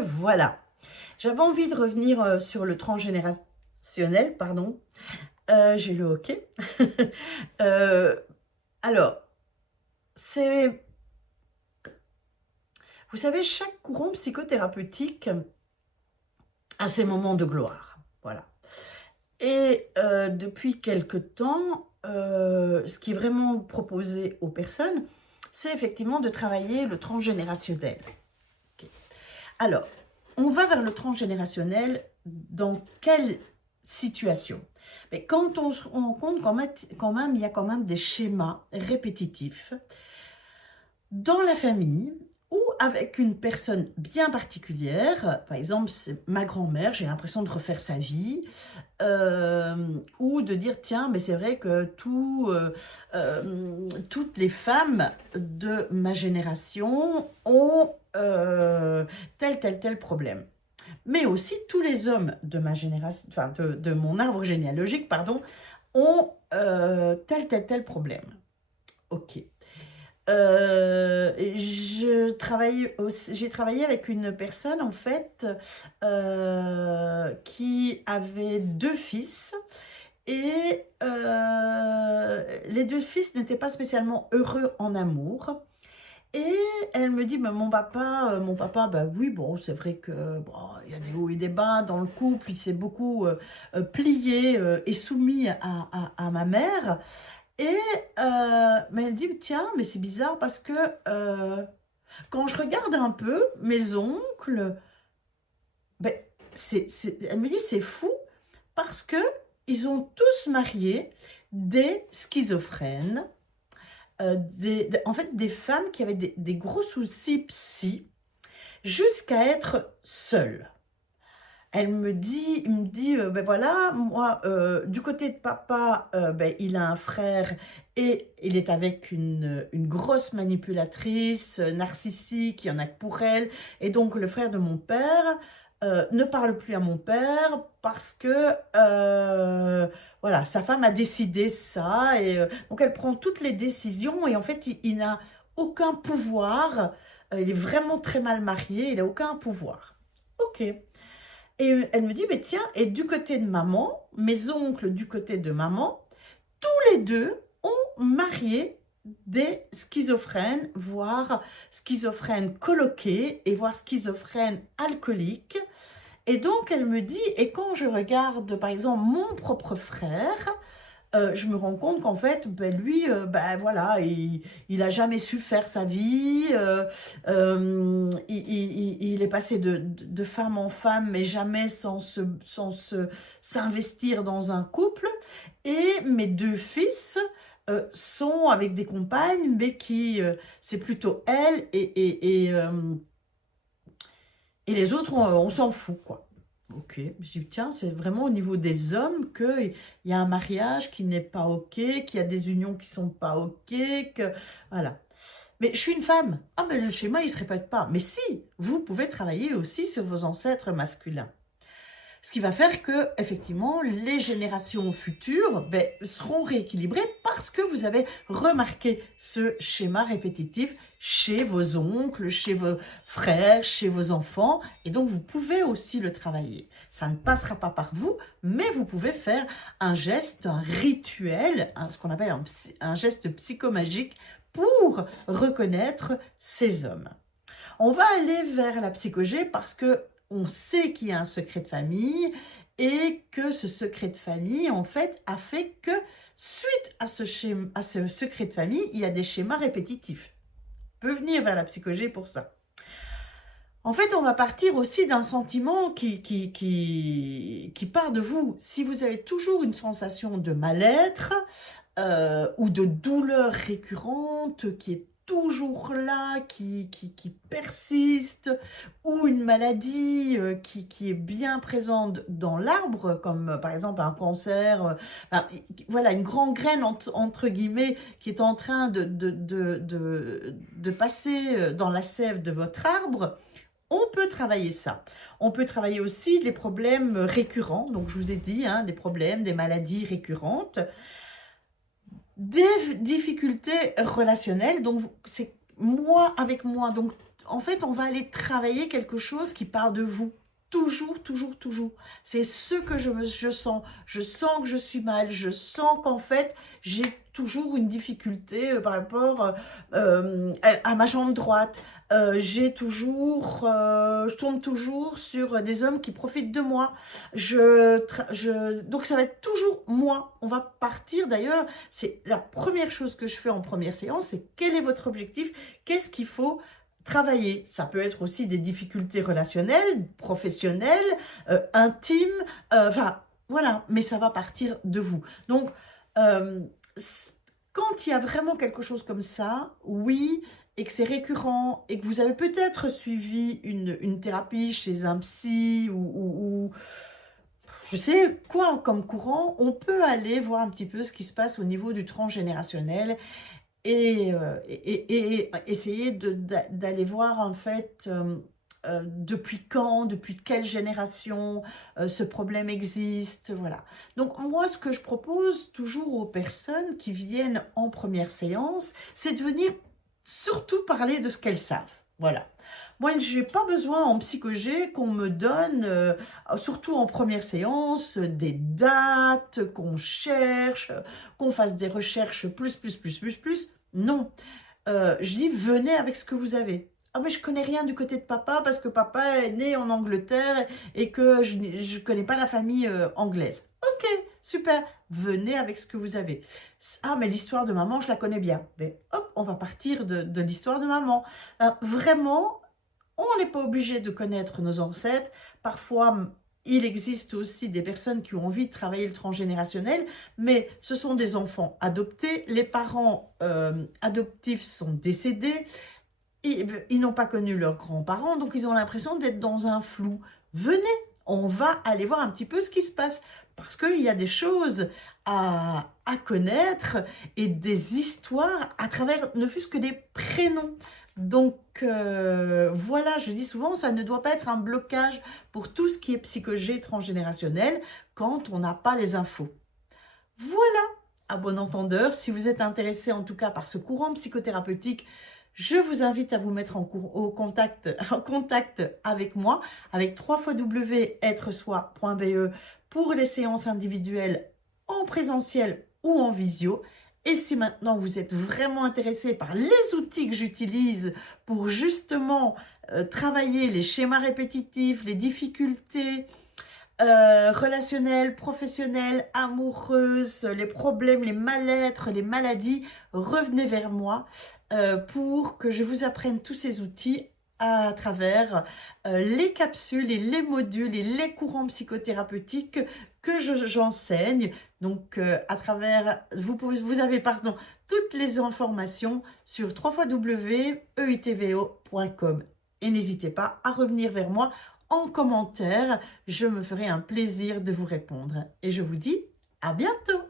voilà. J'avais envie de revenir sur le transgénérationnel, pardon. J'ai le hockey. Euh, alors, c'est, vous savez, chaque courant psychothérapeutique a ses moments de gloire. Voilà. Et depuis quelque temps, ce qui est vraiment proposé aux personnes, c'est effectivement de travailler le transgénérationnel. Ok. Alors, on va vers le transgénérationnel dans quelle situation? Mais quand on se rend compte il y a quand même des schémas répétitifs dans la famille ou avec une personne bien particulière, par exemple, c'est ma grand-mère, j'ai l'impression de refaire sa vie, ou de dire, tiens, mais c'est vrai que toutes les femmes de ma génération ont tel problème. Mais aussi tous les hommes de ma génération, enfin de mon arbre généalogique, pardon, ont tel problème. Ok. J'ai travaillé avec une personne en fait qui avait deux fils et les deux fils n'étaient pas spécialement heureux en amour. Et elle me dit, bah, mon papa, bah oui, bon, c'est vrai que bon, il y a des hauts et des bas dans le couple, il s'est beaucoup plié et soumis à ma mère. Et mais elle dit, tiens, mais c'est bizarre parce que quand je regarde un peu mes oncles, ben, elle me dit, c'est fou parce que ils ont tous marié des schizophrènes, en fait des femmes qui avaient des gros soucis psy, jusqu'à être seules. Il me dit, ben voilà, moi, du côté de papa, ben, il a un frère et il est avec une grosse manipulatrice, narcissique, il y en a que pour elle. Et donc, le frère de mon père ne parle plus à mon père parce que, voilà, sa femme a décidé ça. Et donc, elle prend toutes les décisions et en fait, il n'a aucun pouvoir. Il est vraiment très mal marié, il n'a aucun pouvoir. Ok. Et elle me dit, mais tiens, et du côté de maman, mes oncles du côté de maman, tous les deux ont marié des schizophrènes, voire schizophrènes coloqués, et voire schizophrènes alcooliques. Et donc, elle me dit, et quand je regarde, par exemple, mon propre frère, je me rends compte qu'en fait, ben, lui, ben, voilà, il a jamais su faire sa vie, il est passé de femme en femme, mais jamais s'investir dans un couple. Et mes deux fils sont avec des compagnes, mais c'est plutôt elle et les autres, on s'en fout, quoi. Ok, je dis, tiens, c'est vraiment au niveau des hommes qu'il y a un mariage qui n'est pas ok, qu'il y a des unions qui sont pas ok, que... Voilà. Mais je suis une femme. Ah, mais le schéma, il se répète pas. Mais si, vous pouvez travailler aussi sur vos ancêtres masculins. Ce qui va faire que, effectivement, les générations futures ben, seront rééquilibrées parce que vous avez remarqué ce schéma répétitif chez vos oncles, chez vos frères, chez vos enfants. Et donc, vous pouvez aussi le travailler. Ça ne passera pas par vous, mais vous pouvez faire un geste, un rituel, ce qu'on appelle un geste psychomagique pour reconnaître ces hommes. On va aller vers la psychogé parce que on sait qu'il y a un secret de famille et que ce secret de famille, en fait, a fait que suite à ce secret de famille, il y a des schémas répétitifs. On peut venir vers la psychogé pour ça. En fait, on va partir aussi d'un sentiment qui part de vous. Si vous avez toujours une sensation de mal-être ou de douleur récurrente qui est toujours là, qui persiste, ou une maladie qui est bien présente dans l'arbre, comme par exemple un cancer, voilà, une grande graine entre guillemets qui est en train de passer dans la sève de votre arbre, on peut travailler ça. On peut travailler aussi les problèmes récurrents, donc je vous ai dit, des problèmes, des maladies récurrentes, des difficultés relationnelles, donc c'est moi avec moi, donc en fait, on va aller travailler quelque chose qui part de vous. Toujours, toujours, toujours. C'est ce que je sens. Je sens que je suis mal. Je sens qu'en fait, j'ai toujours une difficulté par rapport à ma jambe droite. Je tourne toujours sur des hommes qui profitent de moi. Donc ça va être toujours moi. On va partir d'ailleurs. C'est la première chose que je fais en première séance, c'est quel est votre objectif? Qu'est-ce qu'il faut travailler? Ça peut être aussi des difficultés relationnelles, professionnelles, intimes, enfin voilà, mais ça va partir de vous. Donc, euh, quand il y a vraiment quelque chose comme ça, oui, et que c'est récurrent, et que vous avez peut-être suivi une thérapie chez un psy ou je sais quoi comme courant, on peut aller voir un petit peu ce qui se passe au niveau du transgénérationnel et essayer d'aller voir en fait depuis quand, depuis quelle génération ce problème existe, voilà. Donc moi, ce que je propose toujours aux personnes qui viennent en première séance, c'est de venir surtout parler de ce qu'elles savent, voilà. Moi, je n'ai pas besoin en psychogé qu'on me donne, surtout en première séance, des dates, qu'on cherche, qu'on fasse des recherches plus. Non, je dis venez avec ce que vous avez. Ah mais je connais rien du côté de papa parce que papa est né en Angleterre et que je ne connais pas la famille anglaise. Ok, super, venez avec ce que vous avez. Ah mais l'histoire de maman, je la connais bien. Mais hop, on va partir de l'histoire de maman. Vraiment, on n'est pas obligé de connaître nos ancêtres. Parfois, il existe aussi des personnes qui ont envie de travailler le transgénérationnel, mais ce sont des enfants adoptés. Les parents adoptifs sont décédés. Ils n'ont pas connu leurs grands-parents, donc ils ont l'impression d'être dans un flou. Venez, on va aller voir un petit peu ce qui se passe, parce qu'il y a des choses à connaître et des histoires à travers ne fût-ce que des prénoms. Donc voilà, je dis souvent, ça ne doit pas être un blocage pour tout ce qui est psychogé transgénérationnel quand on n'a pas les infos. Voilà, à bon entendeur, si vous êtes intéressé en tout cas par ce courant psychothérapeutique, je vous invite à vous mettre en contact avec moi, avec www.être-soi.be pour les séances individuelles en présentiel ou en visio. Et si maintenant vous êtes vraiment intéressé par les outils que j'utilise pour justement travailler les schémas répétitifs, les difficultés relationnelles, professionnelles, amoureuses, les problèmes, les mal-être, les maladies, revenez vers moi pour que je vous apprenne tous ces outils à travers les capsules et les modules et les courants psychothérapeutiques que j'enseigne. Donc à travers, vous avez toutes les informations sur www.eitvo.com et n'hésitez pas à revenir vers moi en commentaire, je me ferai un plaisir de vous répondre. Et je vous dis à bientôt!